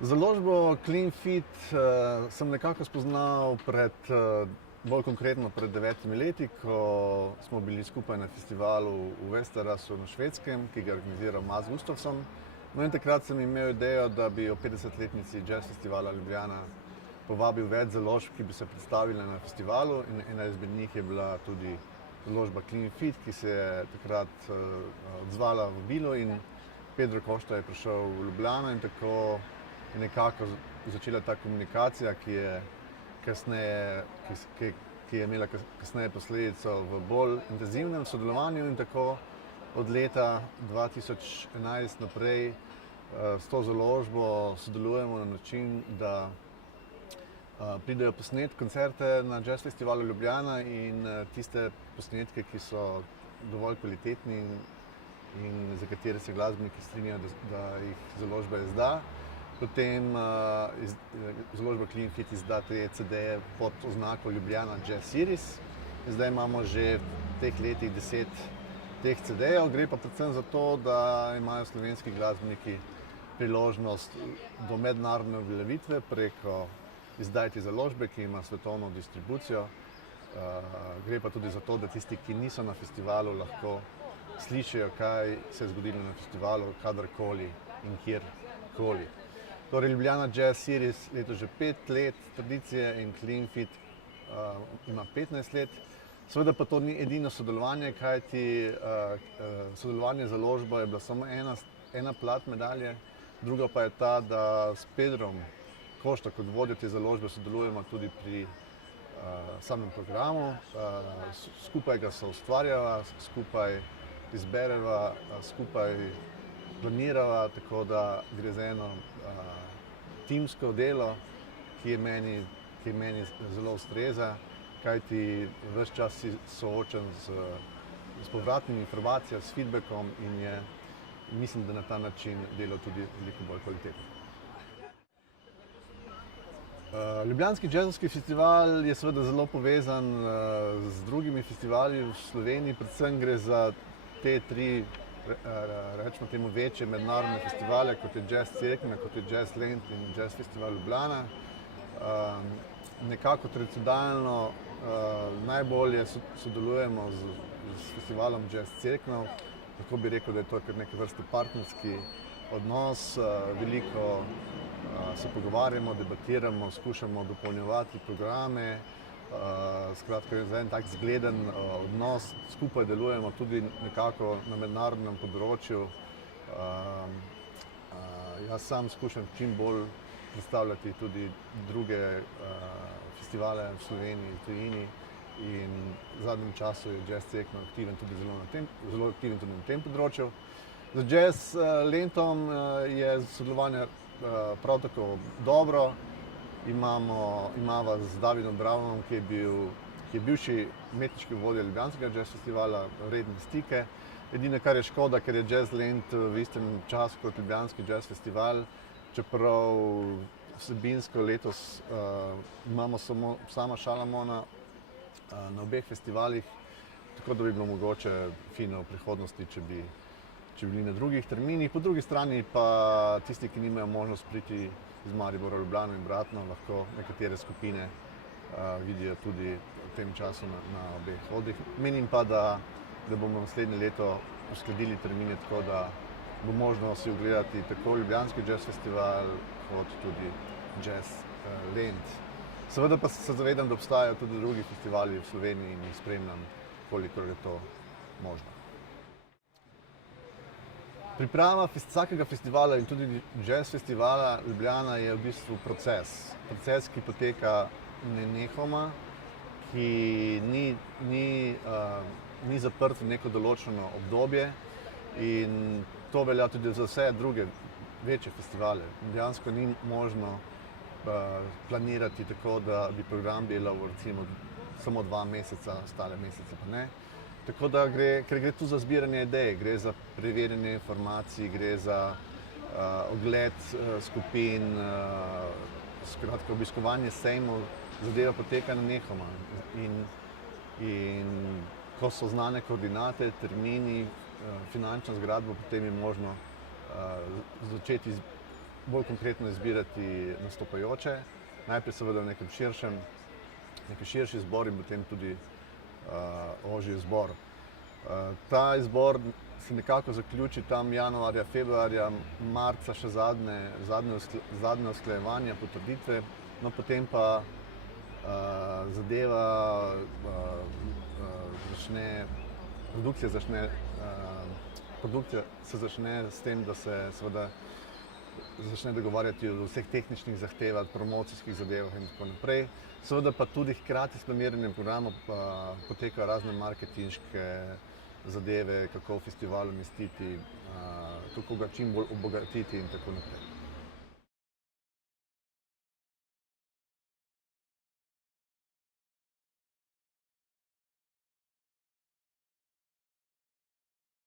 Založbo Cleanfit sem nekako spoznal bolj konkretno pred 9 leti, ko smo bili skupaj na festivalu v Västeråsu na Švedskem, ki ga organizira Mads Gustafsson. No in takrat sem imel idejo, da bi ob 50-letnici Jazz Festivala Ljubljana povabil več založb, ki bi se predstavile na festivalu, in ena izmed njih je bila tudi založba Cleanfit, ki se je takrat odzvala vabilu, in Pedro Costa je prišel v Ljubljano in tako je nekako začela ta komunikacija, ki je imela kasneje posledico v bolj intenzivnem sodelovanju, in tako od leta 2011 naprej s to založbo sodelujemo na način, da pridejo posnet koncerte na Jazz Festivalu Ljubljana, in tiste posnetke, ki so dovolj kvalitetni in za katere se glasbeniki strinjajo, da jih založba izda. Potem založba Cleanfit izda te CD-je pod oznako Ljubljana Jazz Series. Zdaj imamo že v teh letih 10 teh CD-jev. Gre pa predvsem za to, da imajo slovenski glasbeniki priložnost do mednarodne uveljavitve preko izdajte založbe, ki ima svetovno distribucijo. Gre pa tudi za to, da tisti, ki niso na festivalu, lahko slišijo, kaj se je zgodilo na festivalu, kadarkoli in kjerkoli. Torej, Ljubljana Jazz Series letos že 5 let tradicije in Cleanfit ima 15 let. Seveda pa to ni edino sodelovanje, kajti sodelovanje z založbo je bila samo ena plat medalje, druga pa je ta, da s Pedrom Costa kot vodjo te založbe sodelujemo tudi pri samem programu. Skupaj ga soustvarjava, skupaj izbereva, skupaj planirava, tako da gre za eno timsko delo, ki meni zelo ustreza, kajti ves čas si soočen s povratnimi informacijami, s feedbackom, in mislim, da na ta način delo tudi veliko bolj kvalitetno. Ljubljanski jazzovski festival je seveda zelo povezan z drugimi festivali v Sloveniji, predvsem gre za te tri, rečemo temu, večje mednarodne festivale, kot je Jazz Cerkno, kot je Jazz Land in Jazz Festival Ljubljana. Nekako tradicionalno najbolje sodelujemo s festivalom Jazz Cerkno. Tako bi rekel, da je to kar neke vrste partnerski odnos. Veliko se pogovarjamo, debatiramo, skušamo dopolnjevati programe. Skratka, je en tak zgleden odnos, skupaj delujemo tudi nekako na mednarodnem področju. Jaz sam skušam čim bolj predstavljati tudi druge festivale v Sloveniji, v tujini, in v zadnjem času je Jazz Cerkno aktiven tudi zelo aktiven tudi na tem področju. Z Jazz Landom je sodelovanje prav tako dobro. Imava z Davidom Brownom, ki je bivši umetniški vodja Ljubljanskega jazz festivala, redne stike. Edino, kar je škoda, ker je Jazz Land v istem času kot Ljubljanski jazz festival, čeprav vsebinsko letos imamo samo Sama Šalamona na obeh festivalih, tako da bi bilo mogoče fino v prihodnosti, če bi bili na drugih terminih. Po drugi strani pa tisti, ki nimajo možnost priti iz Maribora v Ljubljano in obratno, lahko nekatere skupine vidijo tudi v tem času na obeh odrih. Menim pa, da bomo naslednje leto uskladili termine tako, da bo možno si ogledati tako Ljubljanski jazz festival kot tudi Jazz Land. Seveda pa se zavedam, da obstajajo tudi drugi festivali v Sloveniji, in jih spremljam, kolikor je to možno. Priprava vsakega festivala in tudi Jazz Festivala Ljubljana je v bistvu proces, ki poteka nenehoma, ki ni zaprt v neko določeno obdobje, in to velja tudi za vse druge večje festivale. Dejansko ni možno planirati tako, da bi program delal recimo samo 2 meseca, ostale mesece pa ne. Tako da ker gre tu za zbiranje idej, gre za preverjanje informacij, gre za ogled skupin, skratka obiskovanje sejmov, zadeva poteka nenehoma. In ko so znane koordinate, termini, finančna zgradba, potem je možno začeti bolj konkretno izbirati nastopajoče. Najprej seveda v nekem širši zbor in potem tudi ožji izbor. Ta izbor se nekako zaključi tam januarja, februarja, marca še zadnje usklajevanja, potrditve, no potem pa zadeva produkcija se začne s tem, da se seveda začne dogovarjati o vseh tehničnih zahtevah, promocijskih zadevah in tako naprej. Seveda pa tudi hkrati s planiranjem programa potekajo razne marketinške zadeve, kako festival umestiti, kako ga čim bolj obogatiti in tako naprej.